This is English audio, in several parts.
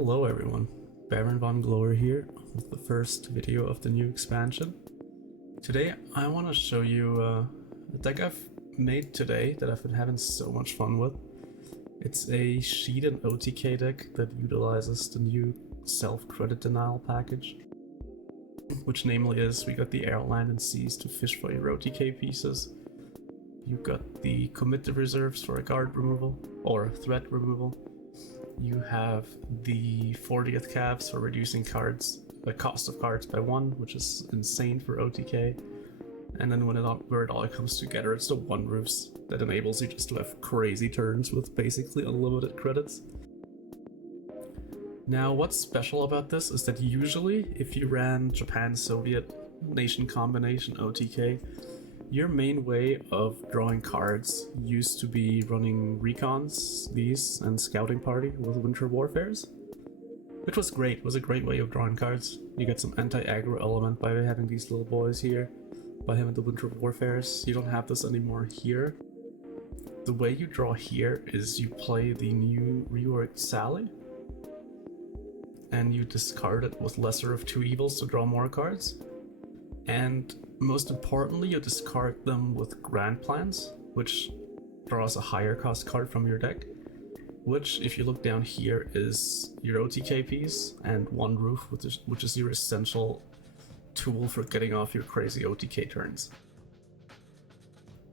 Hello everyone, Baron Von Glower here with the first video of the new expansion. Today I want to show you a deck I've made today that I've been having so much fun with. It's a Shiden OTK deck that utilizes the new self-credit denial package, which namely is we got the air, land, and seas to fish for your OTK pieces. You got the commit the reserves for a guard removal or threat removal. You have the 40th calves for reducing cards, the cost of cards by 1, which is insane for OTK. And then where it all comes together, it's the one roofs that enables you just to have crazy turns with basically unlimited credits. Now, what's special about this is that usually if you ran Japan-Soviet nation combination OTK, your main way of drawing cards used to be running recons, these, and scouting party with winter warfares, which was great. It was a great way of drawing cards. You get some anti-aggro element by having these little boys here, by having the winter warfares. You don't have this anymore here. The way you draw here is you play the new reworked Sally, and you discard it with lesser of 2 evils to draw more cards. And most importantly, you discard them with Grand Plans, which draws a higher cost card from your deck, which, if you look down here, is your OTK piece and one roof, which is your essential tool for getting off your crazy OTK turns.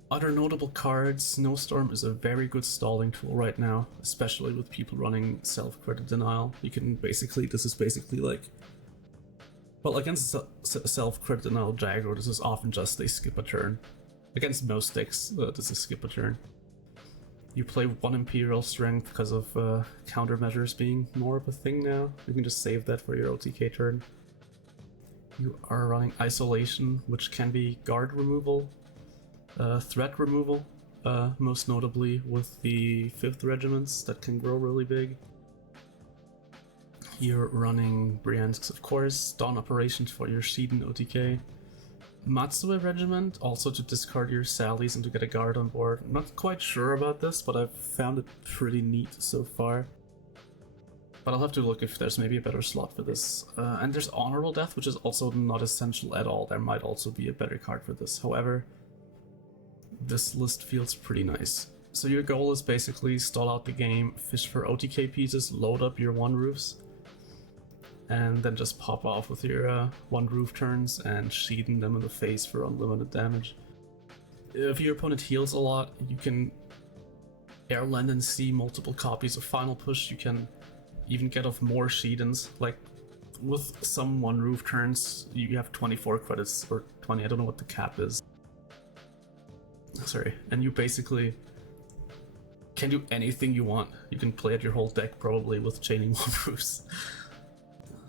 Other notable cards, Snowstorm is a very good stalling tool right now, especially with people running self-credit denial. You can basically, this is basically like, well, against self-credit denial Jaguar, this is often just a skip a turn. Against most decks, this is skip a turn. You play 1 Imperial Strength because of countermeasures being more of a thing now. You can just save that for your OTK turn. You are running Isolation, which can be guard removal, threat removal, most notably with the 5th regiments that can grow really big. You're running Bryansk's, of course, Dawn Operations for your Shiden OTK. Matsue Regiment, also to discard your Sallies and to get a guard on board. I'm not quite sure about this, but I've found it pretty neat so far. But I'll have to look if there's maybe a better slot for this. And there's Honorable Death, which is also not essential at all. There might also be a better card for this. However, this list feels pretty nice. So your goal is basically stall out the game, fish for OTK pieces, load up your 1 roofs, and then just pop off with your 1 roof turns and Shiden them in the face for unlimited damage. If your opponent heals a lot, you can air, land, and sea multiple copies of Final Push. You can even get off more Shidens. Like, with some 1 roof turns, you have 24 credits, or 20, I don't know what the cap is. Sorry, and you basically can do anything you want. You can play out your whole deck probably with chaining 1 roofs.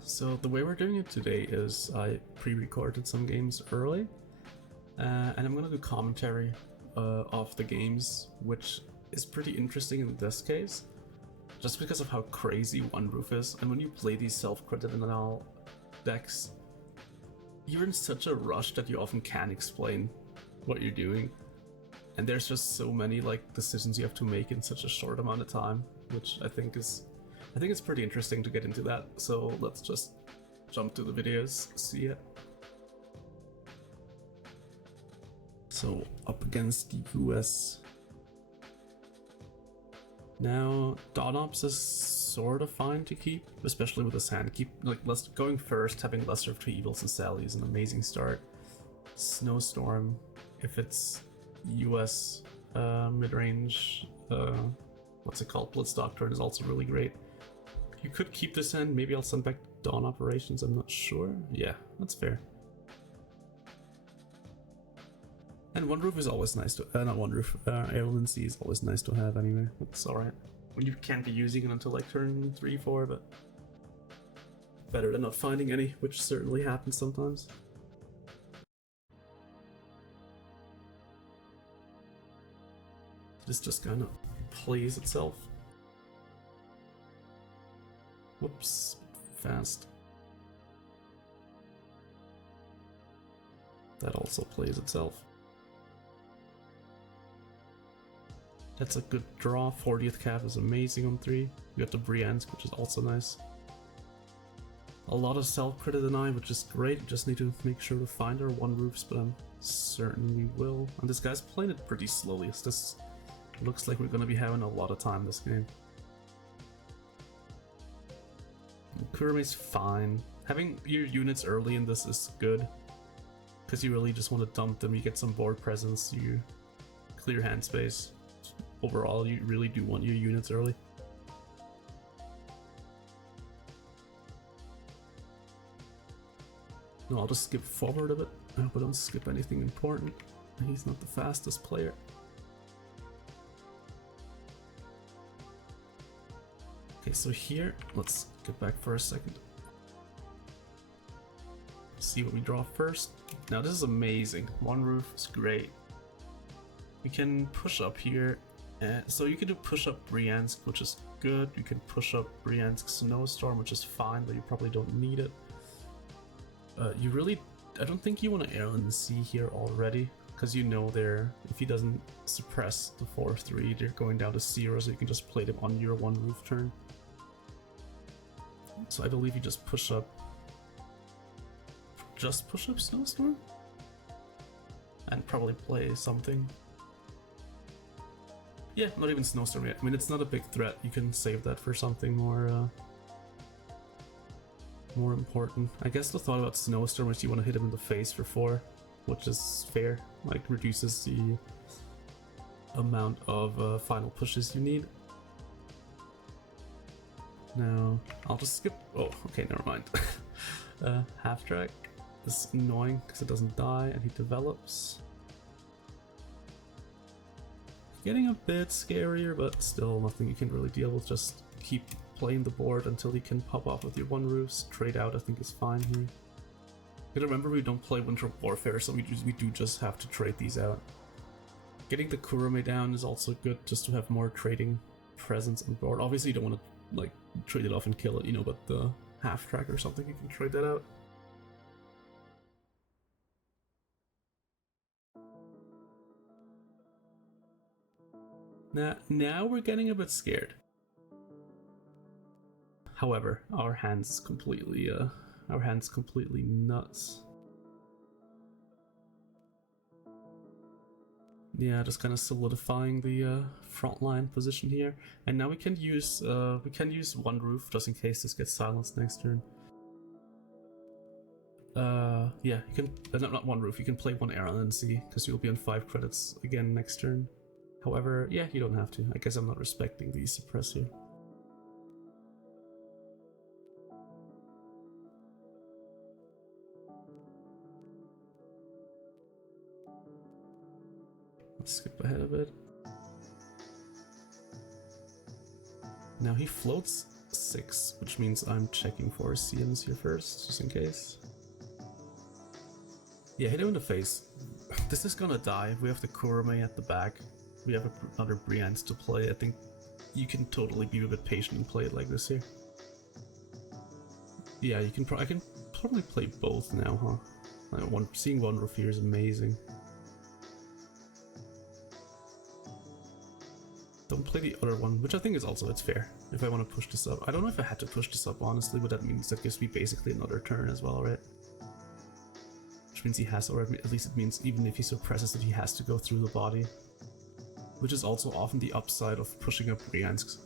So the way we're doing it today is I pre-recorded some games early, and I'm gonna do commentary of the games, which is pretty interesting in this case, just because of how crazy 1 roof is. And when you play these self-credit denial decks, you're in such a rush that you often can't explain what you're doing, and there's just so many like decisions you have to make in such a short amount of time, which I think it's pretty interesting to get into that. So let's just jump to the videos, see it. So up against the US. Now Dawn Ops is sort of fine to keep, especially with this hand. Keep like going first, having lesser of 2 evils and Sally is an amazing start. Snowstorm, if it's US mid-range, what's it called, Blitz Doctrine, is also really great. You could keep this hand. Maybe I'll send back Dawn Operations, I'm not sure. Yeah, that's fair. And 1 roof is always nice to, not 1 roof, Airland Sea is always nice to have anyway. It's alright. When you can't be using it until like turn 3, 4, but better than not finding any, which certainly happens sometimes. This just kind of plays itself. Whoops, fast. That also plays itself. That's a good draw. 40th cap is amazing on 3. You got the Bryansk, which is also nice. a lot of self-credit deny, which is great. Just need to make sure to find our one roofs, but I'm certain we will. And this guy's playing it pretty slowly, so this looks like we're gonna be having a lot of time this game. Kurume's fine. Having your units early in this is good, because you really just want to dump them, you get some board presence, you clear hand space. Overall, you really do want your units early. No, I'll just skip forward a bit. I hope I don't skip anything important. He's not the fastest player. Okay, so here, let's get back for a second. See what we draw first. Now this is amazing. One roof is great. We can push up here. So you can do push up Bryansk, which is good. You can push up Bryansk Snowstorm, which is fine, but you probably don't need it. I don't think you want to Airland Sea here already, because you know if he doesn't suppress the 4-3, they're going down to 0, so you can just play them on your one roof turn. So I believe you just push up Snowstorm? And probably play something. Yeah, not even Snowstorm yet. I mean, it's not a big threat. You can save that for something more important. I guess the thought about Snowstorm is you want to hit him in the face for 4, which is fair. Like, reduces the amount of final pushes you need. Now, I'll just skip. Oh, okay, never mind. Half track is annoying because it doesn't die and he develops. Getting a bit scarier, but still nothing you can really deal with. Just keep playing the board until you can pop off with your one roofs. Trade out, I think, is fine here. But remember, we don't play Winter Warfare, so we do just have to trade these out. Getting the Kurume down is also good, just to have more trading presence on board. Obviously, you don't want to like trade it off and kill it, you know, but the half track or something, you can trade that out. Now we're getting a bit scared. However, our hand's completely nuts. Yeah, just kind of solidifying the front line position here, and now we can use one roof just in case this gets silenced next turn. Yeah, you can not one roof. You can play one Airland Sea because you'll be on 5 credits again next turn. However, yeah, you don't have to. I guess I'm not respecting the suppress here. Let's skip ahead a bit. Now he floats 6, which means I'm checking for CMs here first, just in case. Yeah, hit him in the face. This is gonna die. We have the Kurume at the back. We have another Bryansk to play. I think you can totally be a bit patient and play it like this here. Yeah, you can. I can probably play both now, huh? Seeing one roof here is amazing. Don't play the other one, which I think is also, it's fair. If I want to push this up. I don't know if I had to push this up, honestly, but that means that gives me basically another turn as well, right? Which means he has, or at least it means even if he suppresses it, he has to go through the body. Which is also often the upside of pushing up Bryansk.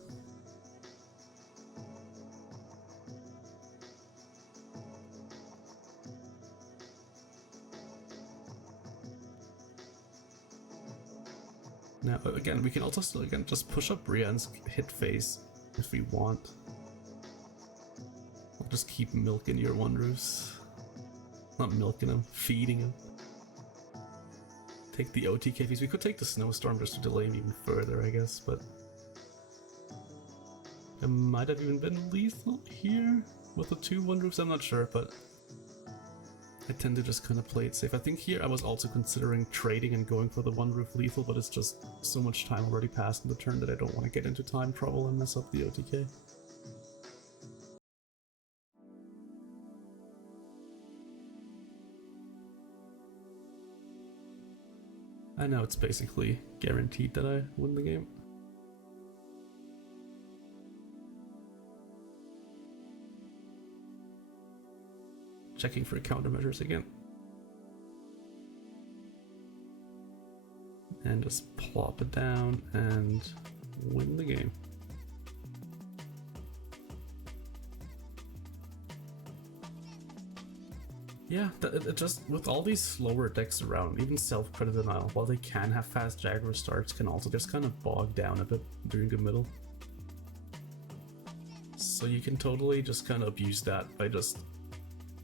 Now, again, we can also still, just push up Bryansk, hit face, if we want. I'll just keep milking your one roofs. Not milking him, feeding him. Take the OTK piece. We could take the Snowstorm just to delay him even further, I guess, but... it might have even been lethal here with the 2 one roofs, I'm not sure, but... I tend to just kind of play it safe. I think here I was also considering trading and going for the one roof lethal, but it's just so much time already passed in the turn that I don't want to get into time trouble and mess up the OTK. I know it's basically guaranteed that I win the game. checking for countermeasures again. And just plop it down and win the game. Yeah, it just, with all these slower decks around, even self-credit denial, while they can have fast Jaguar starts, can also just kind of bog down a bit during the middle. So you can totally just kind of abuse that by just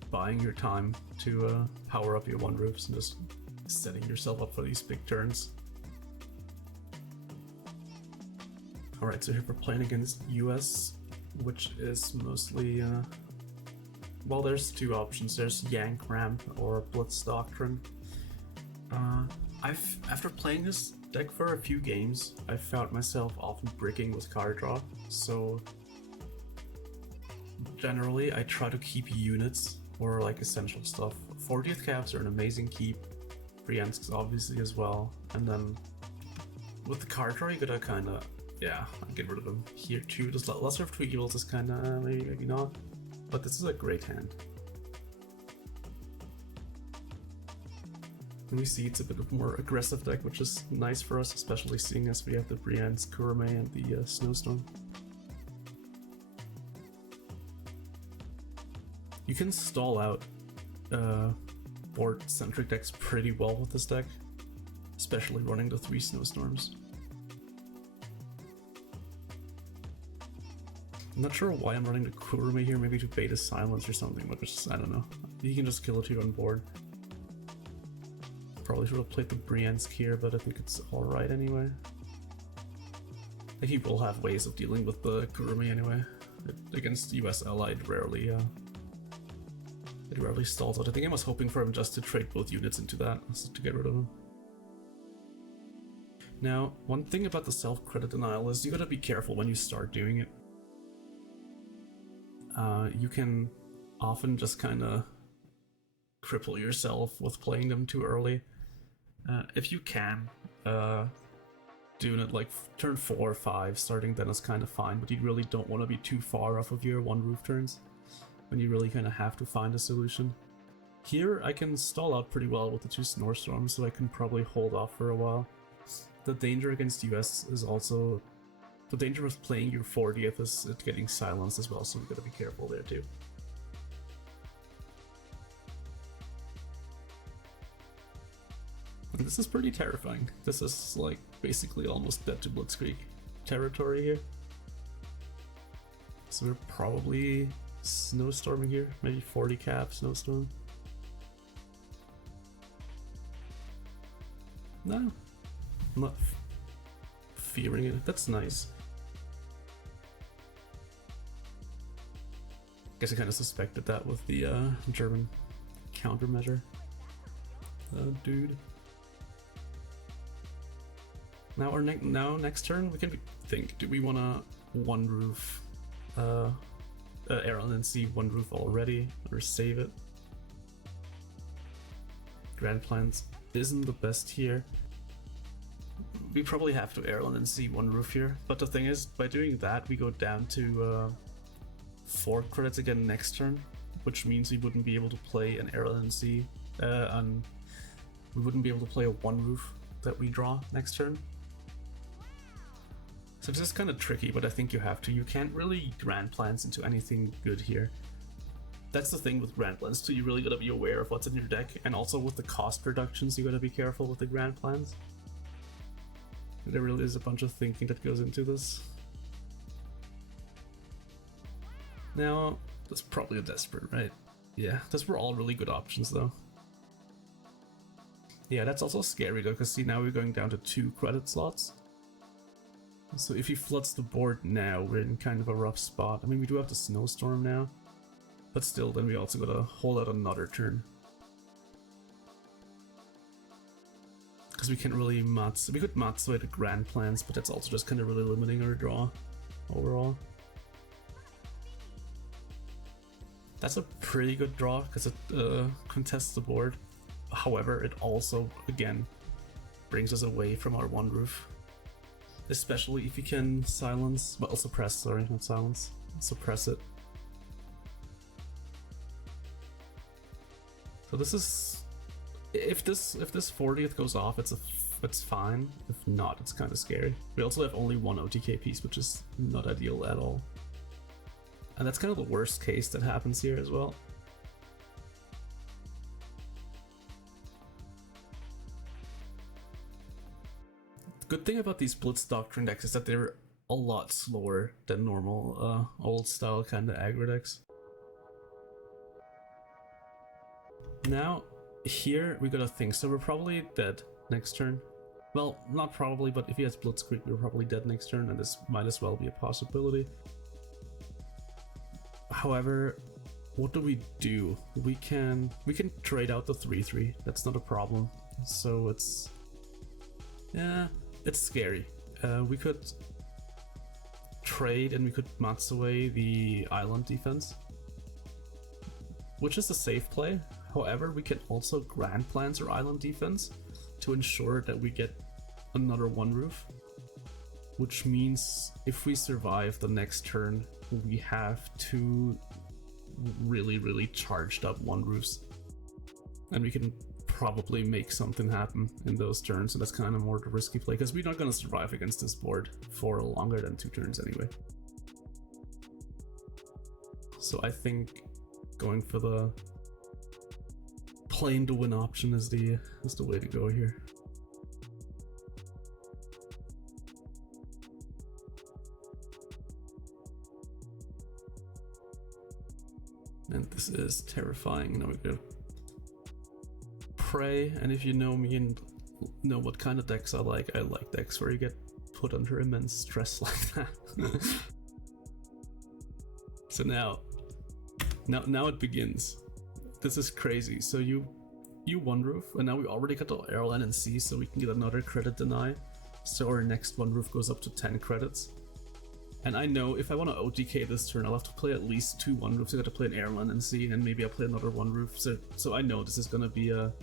buying your time to power up your one roofs and just setting yourself up for these big turns. Alright, so here we're playing against US, which is mostly, well, there's two options. There's Yank Ramp or Blitz Doctrine. After playing this deck for a few games, I found myself often bricking with card draw, so generally I try to keep units or like essential stuff. 40th caps are an amazing keep, Briensks obviously as well, and then with the card draw you gotta kinda, yeah, get rid of them here too. Just Lesser of Two Evils is kinda, maybe not. But this is a great hand. And we see it's a bit of a more aggressive deck, which is nice for us, especially seeing as we have the Brienne's, Kurame, and the Snowstorm. You can stall out board-centric decks pretty well with this deck, especially running the 3 Snowstorms. I'm not sure why I'm running the Kurame here, maybe to bait a silence or something, but just, I don't know. You can just kill it here on board. Probably should have played the Briensk here, but I think it's alright anyway. I think he will have ways of dealing with the Kurame anyway. Against US Ally, it rarely stalls out. I think I was hoping for him just to trade both units into that, so to get rid of him. Now, one thing about the self-credit denial is you gotta be careful when you start doing it. You can often just kind of cripple yourself with playing them too early. If you can, doing it like turn 4 or 5, starting then is kind of fine, but you really don't want to be too far off of your one roof turns when you really kind of have to find a solution. Here I can stall out pretty well with the 2 Snowstorms, so I can probably hold off for a while. The danger against US is also, the danger of playing your 40th is it getting silenced as well, so you gotta be careful there too. And this is pretty terrifying. This is like basically almost dead to Blitzkrieg territory here. So we're probably snowstorming here, maybe 40 cap snowstorm. No, I'm not fearing it. That's nice. Guess I kind of suspected that with the German countermeasure. Dude. Now next turn we can think, do we want to one roof Erlen and see one roof already, or save it? Grand Plans isn't the best here. We probably have to Erlen and see one roof here, but the thing is, by doing that we go down to 4 credits again next turn, which means we wouldn't be able to play an Erlen C, and we wouldn't be able to play a one roof that we draw next turn. So this is kind of tricky, but I think you have to. You can't really Grand Plans into anything good here. That's the thing with Grand Plans too, you really gotta be aware of what's in your deck, and also with the cost reductions you gotta be careful with the Grand Plans. There really is a bunch of thinking that goes into this. Now, that's probably a desperate, right? Yeah, those were all really good options though. Yeah, that's also scary though, because see, now we're going down to 2 credit slots. So if he floods the board now, we're in kind of a rough spot. I mean, we do have the Snowstorm now, but still, then we also gotta hold out another turn. Because we can't really we could Matsue the Grand Plans, but that's also just kind of really limiting our draw overall. That's a pretty good draw, because it contests the board. However, it also, again, brings us away from our one roof. Especially if you can silence, well, suppress, sorry, not silence, suppress it. So this is, if this 40th goes off, it's fine. If not, it's kind of scary. We also have only one OTK piece, which is not ideal at all. And that's kind of the worst case that happens here as well. The good thing about these Blitz Doctrine decks is that they're a lot slower than normal old style kind of aggro decks. Now, here we gotta think, so we're probably dead next turn. Well, not probably, but if he has Blitzkrieg, we're probably dead next turn, and this might as well be a possibility. However, what do we do? We can trade out the 3/3. That's not a problem. So it's scary. We could trade and we could Matsue the island defense, which is a safe play. However, we can also Grand Plans our island defense to ensure that we get another one roof, which means if we survive the next turn, we have two really charged up one roofs, and we can probably make something happen in those turns. So that's kind of more the risky play, because we're not going to survive against this board for longer than 2 turns anyway. So I think going for the playing to win option is the way to go here. And this is terrifying. Now we gotta pray, and if you know me and know what kind of decks I like decks where you get put under immense stress like that. So now it begins. This is crazy. So you one roof, and now we already got the Airl NNC, so we can get another credit deny. So our next one roof goes up to 10 credits. And I know if I want to OTK this turn, I'll have to play at least 2 one roofs. I got to play an Airl NNC, and maybe I'll play another one roof. So I know this is gonna be a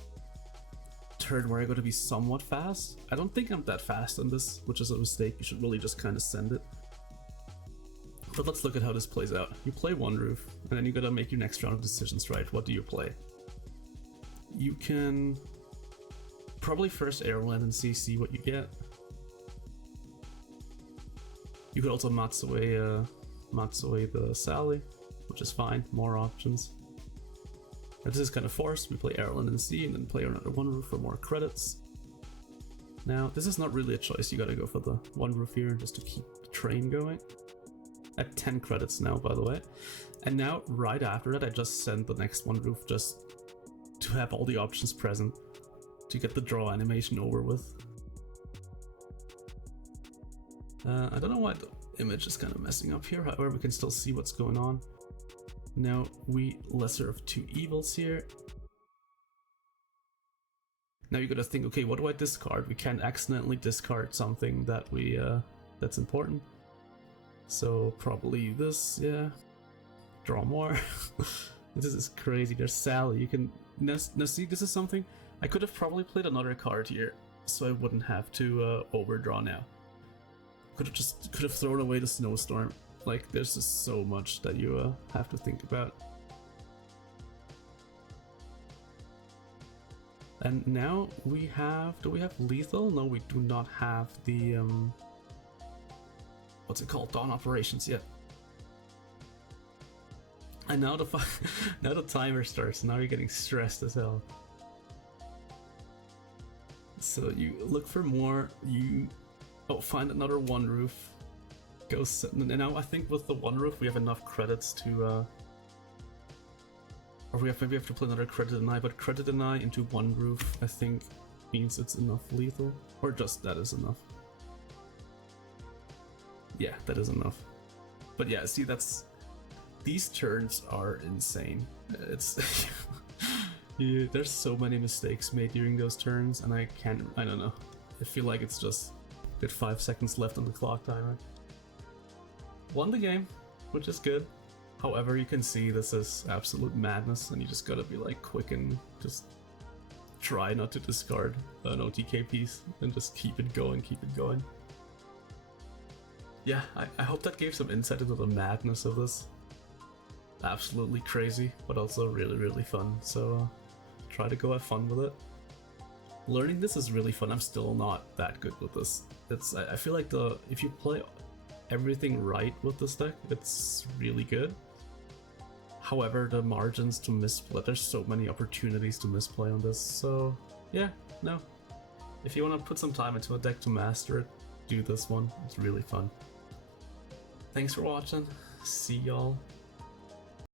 turn where I got to be somewhat fast. I don't think I'm that fast on this, which is a mistake. You should really just kind of send it. But let's look at how this plays out. You play one roof, and then you gotta make your next round of decisions, right? What do you play? You can probably first Airland and see what you get. You could also Matsue the Sally, which is fine, more options. Now this is kind of forced. We play Airland and C, and then play another one roof for more credits. Now, this is not really a choice. You gotta go for the one roof here just to keep the train going. At 10 credits now, by the way. And now, right after that, I just send the next one roof just to have all the options present to get the draw animation over with. I don't know why the image is kind of messing up here, however, we can still see what's going on. Now, we lesser of 2 evils here. Now you gotta think, okay, what do I discard? We can't accidentally discard something that we that's important. So probably this, yeah. Draw more. This is crazy. There's Sally. You can now see, this is something I could have probably played another card here, so I wouldn't have to overdraw now. Could have thrown away the snowstorm. Like, there's just so much that you have to think about. And now we have, do we have lethal? No, we do not have the what's it called? Dawn operations yet. And now now the timer starts. Now you're getting stressed as hell. So you look for more. You find another one roof. Go and now I think with the one roof we have enough credits to or maybe we have to play another credit deny, but credit deny into one roof I think means it's enough lethal, or just that is enough. Yeah, that is enough. But yeah, see, these turns are insane. It's yeah, there's so many mistakes made during those turns, and I don't know. I feel like it's just good 5 seconds left on the clock timer. Won the game, which is good. However, you can see this is absolute madness, and you just gotta be like quick and just try not to discard an OTK piece and just keep it going, keep it going. Yeah, I hope that gave some insight into the madness of this. Absolutely crazy, but also really, really fun. So try to go have fun with it. Learning this is really fun. I'm still not that good with this. I feel like if you play everything right with this deck, it's really good. However, the margins to misplay, there's so many opportunities to misplay on this, so yeah, no. If you want to put some time into a deck to master it, do this one. It's really fun. Thanks for watching. See y'all